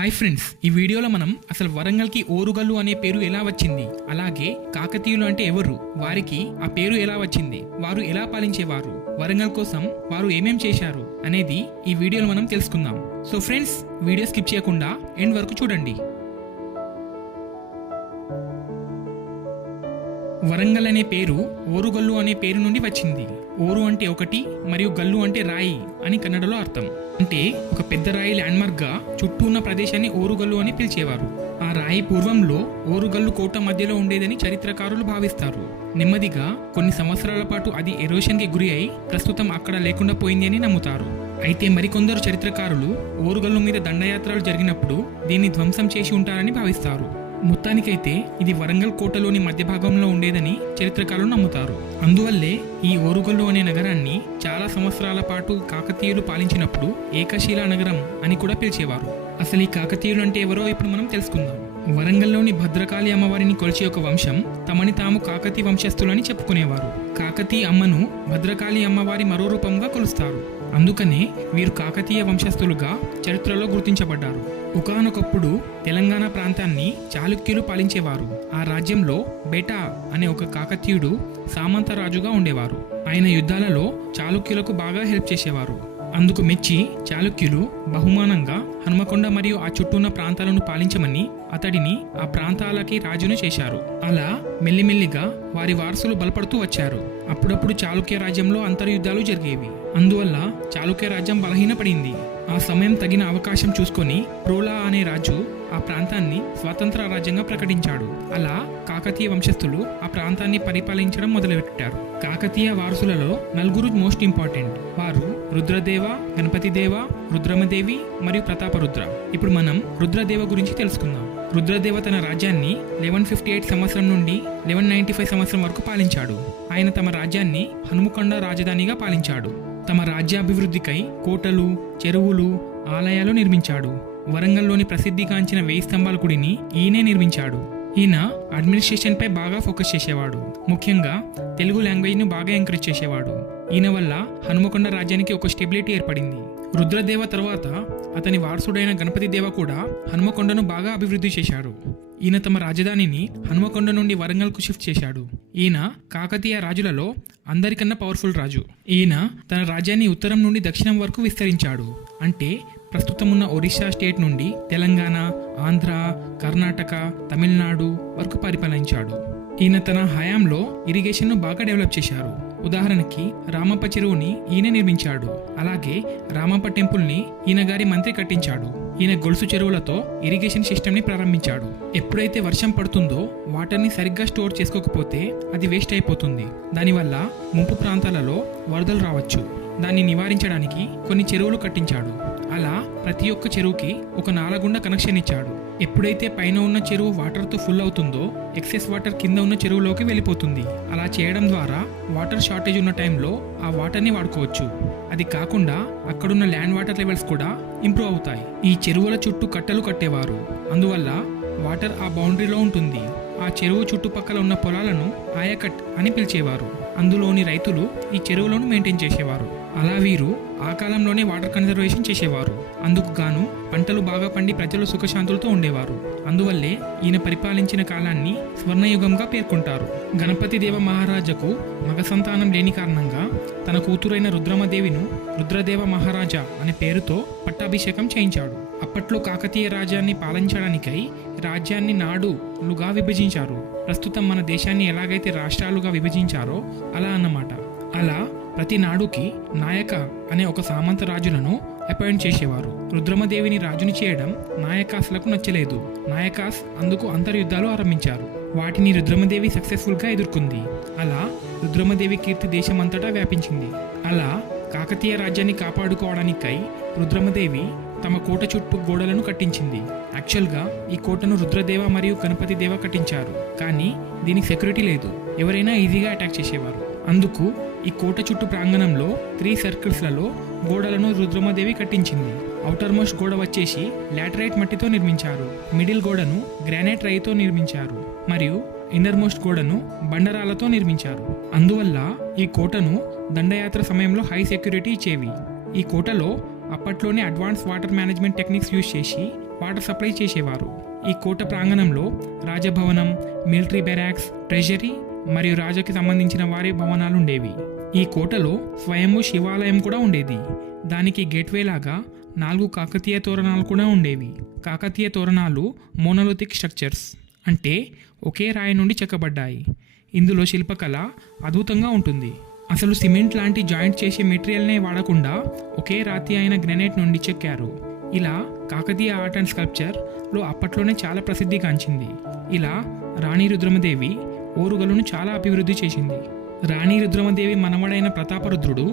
Hi friends, ఈ వీడియోలో మనం అసలు వరంగల్కి ఓరుగల్లు అనే పేరు ఎలా వచ్చింది, అలాగే కాకతీయులు అంటే ఎవరు, వారికి ఆ పేరు ఎలా వచ్చింది, వారు ఎలా పాలించేవారు, వరంగల్ కోసం వారు ఏమేం చేశారు అనేది ఈ వీడియోలో మనం తెలుసుకుందాం. సో ఫ్రెండ్స్, వీడియో స్కిప్ చేయకుండా ఎండ్ వరకు చూడండి. వరంగల్ అనే పేరు ఓరుగల్లు అనే పేరు నుండి వచ్చింది. ఓరు అంటే ఒకటి మరియు గల్లు అంటే రాయి అని కన్నడలో అర్థం. అంటే ఒక పెద్ద రాయి ల్యాండ్మార్క్ గా చుట్టూ ఉన్న ప్రదేశాన్ని ఓరుగల్లు అని పిలిచేవారు. ఆ రాయి పూర్వంలో ఓరుగల్లు కోట మధ్యలో ఉండేదని చరిత్రకారులు భావిస్తారు. నెమ్మదిగా కొన్ని సంవత్సరాల పాటు అది ఎరోషన్ కి గురి అయి ప్రస్తుతం అక్కడ లేకుండా పోయింది అని నమ్ముతారు. అయితే మరికొందరు చరిత్రకారులు ఓరుగల్లు మీద దండయాత్రలు జరిగినప్పుడు దీన్ని ధ్వంసం చేసి ఉంటారని భావిస్తారు. మొత్తానికైతే ఇది వరంగల్ కోటలోని మధ్య భాగంలో ఉండేదని చరిత్రకారులు నమ్ముతారు. అందువల్లే ఈ ఓరుగల్లు అనే నగరాన్ని చాలా సంవత్సరాల పాటు కాకతీయులు పాలించినప్పుడు ఏకశిలా నగరం అని కూడా పిలిచేవారు. అసలు ఈ కాకతీయులు అంటే ఎవరో ఇప్పుడు మనం తెలుసుకుందాం. వరంగల్లోని భద్రకాళి అమ్మవారిని కొలిచే ఒక వంశం తమని తాము కాకతీ వంశస్థులని చెప్పుకునేవారు. కాకతీ అమ్మను భద్రకాళి అమ్మవారి మరో రూపంగా కొలుస్తారు. అందుకనే వీరు కాకతీయ వంశస్థులుగా చరిత్రలో గుర్తించబడ్డారు. ఒకానొకప్పుడు తెలంగాణ ప్రాంతాన్ని చాళుక్యులు పాలించేవారు. ఆ రాజ్యంలో బేటా అనే ఒక కాకతీయుడు సామంత రాజుగా ఉండేవారు. ఆయన యుద్ధాలలో చాళుక్యులకు బాగా హెల్ప్ చేసేవారు. అందుకు మెచ్చి చాళుక్యులు బహుమానంగా హనుమకొండ మరియు ఆ చుట్టూన్న ప్రాంతాలను పాలించమని అతడిని ఆ ప్రాంతాలకి రాజును చేశారు. అలా మెల్లిమెల్లిగా వారి వారసులు బలపడుతూ వచ్చారు. అప్పుడప్పుడు చాళుక్య రాజ్యంలో అంతర్యుద్ధాలు జరిగేవి. అందువల్ల చాళుక్య రాజ్యం బలహీనపడింది. ఆ సమయం తగిన అవకాశం చూసుకొని ప్రోలా అనే రాజు ఆ ప్రాంతాన్ని స్వతంత్ర రాజ్యంగా ప్రకటించాడు. అలా కాకతీయ వంశస్థులు ఆ ప్రాంతాన్ని పరిపాలించడం మొదలుపెట్టారు. కాకతీయ వారసులలో నలుగురు మోస్ట్ ఇంపార్టెంట్. వారు రుద్రదేవ, గణపతిదేవ, రుద్రమదేవి మరియు ప్రతాపరుద్ర. ఇప్పుడు మనం రుద్రదేవ గురించి తెలుసుకుందాం. రుద్రదేవ తన రాజ్యాన్ని 1158 సంవత్సరం నుండి 1195 సంవత్సరం వరకు పాలించాడు. ఆయన తమ రాజ్యాన్ని హనుమకొండ రాజధానిగా పాలించాడు. తమ రాజ్యాభివృద్ధికై కోటలు, చెరువులు, ఆలయాలు నిర్మించాడు. వరంగల్లోని ప్రసిద్ధిగాంచిన 1000 స్తంభాల గుడిని ఈయనే నిర్మించాడు. ఈయన అడ్మినిస్ట్రేషన్ పై బాగా ఫోకస్ చేసేవాడు. ముఖ్యంగా తెలుగు లాంగ్వేజ్ ను బాగా ఎంకరేజ్ చేసేవాడు. ఈయన వల్ల హనుమకొండ రాజ్యానికి ఒక స్టెబిలిటీ ఏర్పడింది. రుద్రదేవ తర్వాత అతని వారసుడైన గణపతి దేవ కూడా హనుమకొండను బాగా అభివృద్ధి చేశాడు. ఈయన తమ రాజధానిని హనుమకొండ నుండి వరంగల్కు షిఫ్ట్ చేశాడు. ఈయన కాకతీయ రాజులలో అందరికన్నా పవర్ఫుల్ రాజు. ఈయన తన రాజ్యాన్ని ఉత్తరం నుండి దక్షిణం వరకు విస్తరించాడు. అంటే ప్రస్తుతం ఉన్న ఒరిస్సా స్టేట్ నుండి తెలంగాణ, ఆంధ్ర, కర్ణాటక, తమిళనాడు వరకు పరిపాలించాడు. ఈయన తన హయాంలో ఇరిగేషన్ ను బాగా డెవలప్ చేశారు. ఉదాహరణకి రామప్ప చెరువుని ఈయన నిర్మించాడు. అలాగే రామప్ప టెంపుల్ ని ఈయన గారి మంత్రి కట్టించాడు. ఈయన గొలుసు చెరువులతో ఇరిగేషన్ సిస్టమ్ ని ప్రారంభించాడు. ఎప్పుడైతే వర్షం పడుతుందో వాటర్ని సరిగ్గా స్టోర్ చేసుకోకపోతే అది వేస్ట్ అయిపోతుంది. దానివల్ల ముంపు ప్రాంతాలలో వరదలు రావచ్చు. దాన్ని నివారించడానికి కొన్ని చెరువులు కట్టించాడు. అలా ప్రతి ఒక్క చెరువుకి ఒక నాలగుండ కనెక్షన్ ఇచ్చాడు. ఎప్పుడైతే పైన ఉన్న చెరువు వాటర్తో ఫుల్ అవుతుందో ఎక్సెస్ వాటర్ కింద ఉన్న చెరువులోకి వెళ్ళిపోతుంది. అలా చేయడం ద్వారా వాటర్ షార్టేజ్ ఉన్న టైంలో ఆ వాటర్ని వాడుకోవచ్చు. అది కాకుండా అక్కడున్న ల్యాండ్ వాటర్ లెవెల్స్ కూడా ఇంప్రూవ్ అవుతాయి. ఈ చెరువుల చుట్టూ కట్టలు కట్టేవారు. అందువల్ల వాటర్ ఆ బౌండరీలో ఉంటుంది. ఆ చెరువు చుట్టుపక్కల ఉన్న పొలాలను ఆయకట్ అని పిలిచేవారు. అందులోని రైతులు ఈ చెరువులను మెయింటైన్ చేసేవారు. అలా వీరు ఆ కాలంలోనే వాటర్ కన్జర్వేషన్ చేసేవారు. అందుకు గాను పంటలు బాగా పండి ప్రజలు సుఖశాంతులతో ఉండేవారు. అందువల్లే ఈయన పరిపాలించిన కాలాన్ని స్వర్ణయుగంగా పేర్కొంటారు. గణపతి దేవ మహారాజాకు మగ సంతానం లేని కారణంగా తన కూతురైన రుద్రమదేవిను రుద్రదేవ మహారాజా అనే పేరుతో పట్టాభిషేకం చేయించాడు. అప్పట్లో కాకతీయ రాజ్యాన్ని పాలించడానికై రాజ్యాన్ని నాడులుగా విభజించారు. ప్రస్తుతం మన దేశాన్ని ఎలాగైతే రాష్ట్రాలుగా విభజించారో అలా అన్నమాట. అలా ప్రతి నాడుకి నాయక అనే ఒక సామంత రాజులను అపాయింట్ చేసేవారు. రుద్రమదేవిని రాజుని చేయడం నాయకాస్లకు నచ్చలేదు. నాయకాస్ అందుకు అంతర్యుద్ధాలు ఆరంభించారు. వాటిని రుద్రమదేవి సక్సెస్ఫుల్ గా ఎదుర్కొంది. అలా రుద్రమదేవి కీర్తి దేశమంతటా వ్యాపించింది. అలా కాకతీయ రాజ్యాన్ని కాపాడుకోవడానికై రుద్రమదేవి తమ కోట చుట్టూ గోడలను కట్టించింది. యాక్చువల్గా ఈ కోటను రుద్రదేవ మరియు గణపతి దేవ కట్టించారు. కానీ దీనికి సెక్యూరిటీ లేదు. ఎవరైనా ఈజీగా అటాక్ చేసేవారు. అందుకు ఈ కోట చుట్టూ ప్రాంగణంలో 3 సర్కిల్స్లలో గోడలను రుద్రమదేవి కట్టించింది. ఔటర్ మోస్ట్ గోడ వచ్చేసి లాటరైట్ మట్టితో నిర్మించారు. మిడిల్ గోడను గ్రానైట్ రాయితో నిర్మించారు. మరియు ఇన్నర్ మోస్ట్ గోడను బండరాలతో నిర్మించారు. అందువల్ల ఈ కోటను దండయాత్ర సమయంలో హై సెక్యూరిటీ ఇచ్చేవి. ఈ కోటలో అప్పట్లోనే advance water management techniques use చేసి వాటర్ సప్లై చేసేవారు. ఈ కోట ప్రాంగణంలో రాజభవనం, మిలిటరీ బ్యారాక్స్, ట్రెజరీ మరియు రాజుకి సంబంధించిన వారి భవనాలు ఉండేవి. ఈ కోటలో స్వయంభూ శివాలయం కూడా ఉండేది. దానికి గేట్వే లాగా 4 కాకతీయ తోరణాలు కూడా ఉండేవి. కాకతీయ తోరణాలు మోనోలిథిక్ స్ట్రక్చర్స్, అంటే ఒకే రాయి నుండి చెక్కబడ్డాయి. ఇందులో శిల్పకళ అద్భుతంగా ఉంటుంది. అసలు సిమెంట్ లాంటి జాయింట్ చేసే మెటీరియల్నే వాడకుండా ఒకే రాతి అయిన గ్రానైట్ నుండి చెక్కారు. ఇలా కాకతీయ ఆర్ట్ అండ్ స్కల్ప్చర్లో అప్పట్లోనే చాలా ప్రసిద్ధిగాంచింది. ఇలా రాణి రుద్రమదేవి ఓరుగల్లును చాలా అభివృద్ధి చేసింది. రాణి రుద్రమదేవి మనవడైన ప్రతాపరుద్రుడు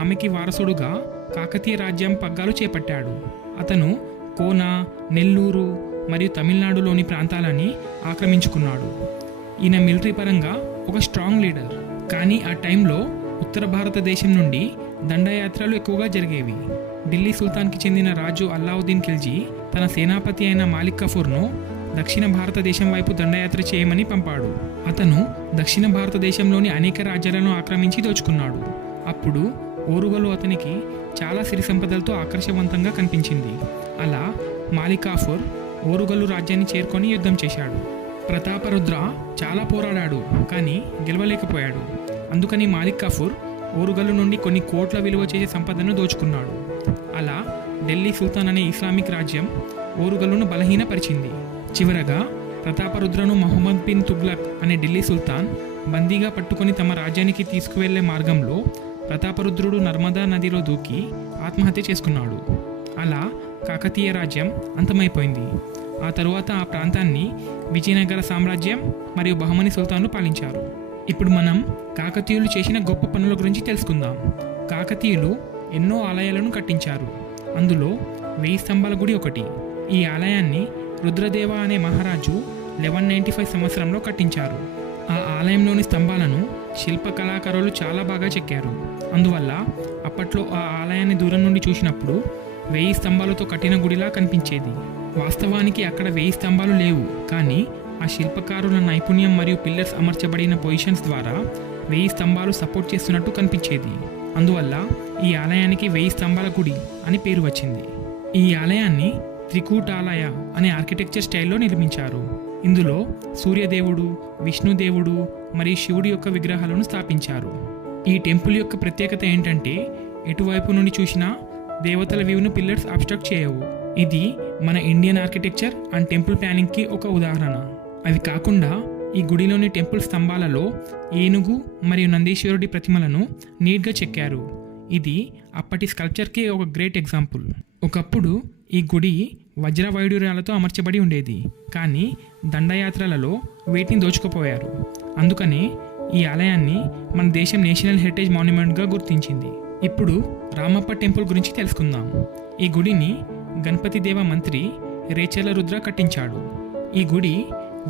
ఆమెకి వారసుడుగా కాకతీయ రాజ్యం పగ్గాలు చేపట్టాడు. అతను కోన, నెల్లూరు మరియు తమిళనాడులోని ప్రాంతాలని ఆక్రమించుకున్నాడు. ఈయన మిలిటరీ పరంగా ఒక స్ట్రాంగ్ లీడర్. కానీ ఆ టైంలో ఉత్తర భారతదేశం నుండి దండయాత్రలు ఎక్కువగా జరిగేవి. ఢిల్లీ సుల్తాన్కి చెందిన రాజు అల్లావుద్దీన్ ఖిల్జీ తన సేనాపతి అయిన మాలిక్ కఫూర్ను దక్షిణ భారతదేశం వైపు దండయాత్ర చేయమని పంపాడు. అతను దక్షిణ భారతదేశంలోని అనేక రాజ్యాలను ఆక్రమించి దోచుకున్నాడు. అప్పుడు ఓరుగల్లు అతనికి చాలా సిరి సంపదలతో ఆకర్షవంతంగా కనిపించింది. అలా మాలిక్ కాఫూర్ ఓరుగల్లు రాజ్యాన్ని చేరుకొని యుద్ధం చేశాడు. ప్రతాపరుద్ర చాలా పోరాడాడు, కానీ గెలవలేకపోయాడు. అందుకని మాలిక్ కాఫూర్ ఓరుగల్లు నుండి కొన్ని కోట్ల విలువ చేసే సంపదను దోచుకున్నాడు. అలా ఢిల్లీ సుల్తాన్ అనే ఇస్లామిక్ రాజ్యం ఓరుగల్లును బలహీనపరిచింది. చివరగా ప్రతాపరుద్రను మహమ్మద్ బిన్ తుగ్లక్ అనే ఢిల్లీ సుల్తాన్ బందీగా పట్టుకొని తమ రాజ్యానికి తీసుకువెళ్లే మార్గంలో ప్రతాపరుద్రుడు నర్మదా నదిలో దూకి ఆత్మహత్య చేసుకున్నాడు. అలా కాకతీయ రాజ్యం అంతమైపోయింది. ఆ తరువాత ఆ ప్రాంతాన్ని విజయనగర సామ్రాజ్యం మరియు బహమని సుల్తాన్లు పాలించారు. ఇప్పుడు మనం కాకతీయులు చేసిన గొప్ప పనుల గురించి తెలుసుకుందాం. కాకతీయులు ఎన్నో ఆలయాలను కట్టించారు. అందులో 1000 స్తంభాల గుడి ఒకటి. ఈ ఆలయాన్ని రుద్రదేవ అనే మహారాజు 1195 సంవత్సరంలో కట్టించారు. ఆ ఆలయంలోని స్తంభాలను శిల్ప కళాకారులు చాలా బాగా చెక్కారు. అందువల్ల అప్పట్లో ఆ ఆలయాన్ని దూరం నుండి చూసినప్పుడు 1000 స్తంభాలతో కట్టిన గుడిలా కనిపించేది. వాస్తవానికి అక్కడ 1000 స్తంభాలు లేవు, కానీ ఆ శిల్పకారుల నైపుణ్యం మరియు పిల్లర్స్ అమర్చబడిన పొజిషన్స్ ద్వారా 1000 స్తంభాలు సపోర్ట్ చేస్తున్నట్టు కనిపించేది. అందువల్ల ఈ ఆలయానికి 1000 స్తంభాల గుడి అని పేరు వచ్చింది. ఈ ఆలయాన్ని త్రికూటాలయ అనే ఆర్కిటెక్చర్ స్టైల్లో నిర్మించారు. ఇందులో సూర్యదేవుడు, విష్ణుదేవుడు మరియు శివుడి యొక్క విగ్రహాలను స్థాపించారు. ఈ టెంపుల్ యొక్క ప్రత్యేకత ఏంటంటే ఎటువైపు నుండి చూసినా దేవతల వ్యూను పిల్లర్స్ అబ్స్ట్రక్ట్ చేయవు. ఇది మన ఇండియన్ ఆర్కిటెక్చర్ అండ్ టెంపుల్ ప్లానింగ్కి ఒక ఉదాహరణ. అవి కాకుండా ఈ గుడిలోని టెంపుల్ స్తంభాలలో ఏనుగు మరియు నందీశ్వరుడి ప్రతిమలను నీట్గా చెక్కారు. ఇది అప్పటి స్కల్ప్చర్కి ఒక గ్రేట్ ఎగ్జాంపుల్. ఒకప్పుడు ఈ గుడి వజ్ర వైడూర్యాలతో అమర్చబడి ఉండేది, కానీ దండయాత్రలలో వీటిని దోచుకుపోయారు. అందుకనే ఈ ఆలయాన్ని మన దేశం నేషనల్ హెరిటేజ్ మాన్యుమెంట్గా గుర్తించింది. ఇప్పుడు రామప్ప టెంపుల్ గురించి తెలుసుకుందాం. ఈ గుడిని గణపతి దేవ మంత్రి రేచర్ల రుద్ర కట్టించాడు. ఈ గుడి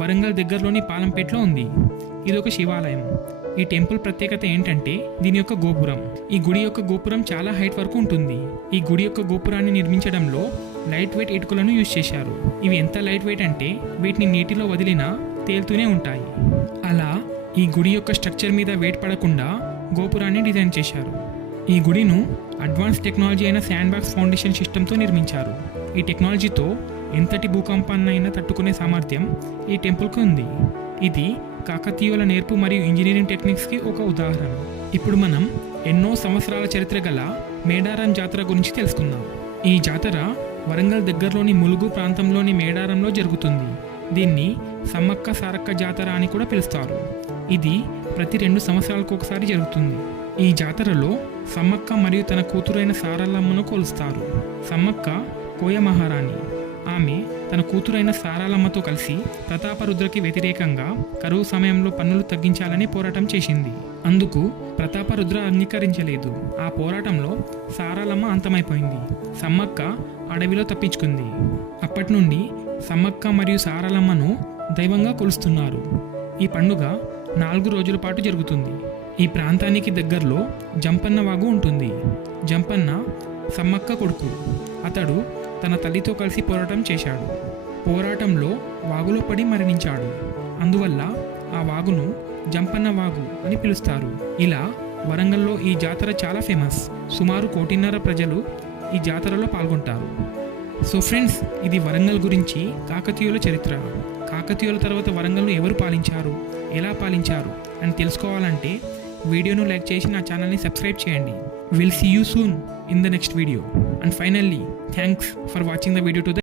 వరంగల్ దగ్గరలోని పాలంపేటలో ఉంది. ఇది ఒక శివాలయం. ఈ టెంపుల్ ప్రత్యేకత ఏంటంటే దీని యొక్క గోపురం. ఈ గుడి యొక్క గోపురం చాలా హైట్ వరకు ఉంటుంది. ఈ గుడి యొక్క గోపురాన్ని నిర్మించడంలో లైట్ వెయిట్ ఇటుకలను యూజ్ చేశారు. ఇవి ఎంత లైట్ వెయిట్ అంటే వీటిని నీటిలో వదిలినా తేలుతూనే ఉంటాయి. అలా ఈ గుడి యొక్క స్ట్రక్చర్ మీద వెయిట్ పడకుండా గోపురాన్ని డిజైన్ చేశారు. ఈ గుడిను అడ్వాన్స్ టెక్నాలజీ అయిన శాండ్ బాక్స్ ఫౌండేషన్ సిస్టంతో నిర్మించారు. ఈ టెక్నాలజీతో ఎంతటి భూకంపాన్నైనా తట్టుకునే సామర్థ్యం ఈ టెంపుల్కి ఉంది. ఇది కాకతీయుల నేర్పు మరియు ఇంజనీరింగ్ టెక్నిక్స్కి ఒక ఉదాహరణ. ఇప్పుడు మనం ఎన్నో సంవత్సరాల చరిత్ర గల మేడారం జాతర గురించి తెలుసుకుందాం. ఈ జాతర వరంగల్ దగ్గరలోని ములుగు ప్రాంతంలోని మేడారంలో జరుగుతుంది. దీన్ని సమ్మక్క సారక్క జాతర అని కూడా పిలుస్తారు. ఇది ప్రతి 2 సంవత్సరాలకు ఒకసారి జరుగుతుంది. ఈ జాతరలో సమ్మక్క మరియు తన కూతురైన సారలమ్మను కొలుస్తారు. సమ్మక్క కోయ మహారాణి. ఆమె తన కూతురైన సారాలమ్మతో కలిసి ప్రతాపరుద్రకి వ్యతిరేకంగా కరువు సమయంలో పన్నులు తగ్గించాలని పోరాటం చేసింది. అందుకు ప్రతాపరుద్ర అంగీకరించలేదు. ఆ పోరాటంలో సారాలమ్మ అంతమైపోయింది. సమ్మక్క అడవిలో తప్పించుకుంది. అప్పటి నుండి సమ్మక్క మరియు సారాలమ్మను దైవంగా కొలుస్తున్నారు. ఈ పండుగ 4 రోజుల పాటు జరుగుతుంది. ఈ ప్రాంతానికి దగ్గరలో జంపన్న వాగు ఉంటుంది. జంపన్న సమ్మక్క కొడుకు. అతడు తన తల్లితో కలిసి పోరాటం చేశాడు. పోరాటంలో వాగులో పడి మరణించాడు. అందువల్ల ఆ వాగును జంపన్న వాగు అని పిలుస్తారు. ఇలా వరంగల్లో ఈ జాతర చాలా ఫేమస్. సుమారు 1.5 కోటి ప్రజలు ఈ జాతరలో పాల్గొంటారు. సో ఫ్రెండ్స్, ఇది వరంగల్ గురించి కాకతీయుల చరిత్ర. కాకతీయుల తర్వాత వరంగల్ను ఎవరు పాలించారు, ఎలా పాలించారు అని తెలుసుకోవాలంటే వీడియోను లైక్ చేసి నా ఛానల్ని సబ్స్క్రైబ్ చేయండి. Will see you soon in the next video. And finally thanks for watching the video to the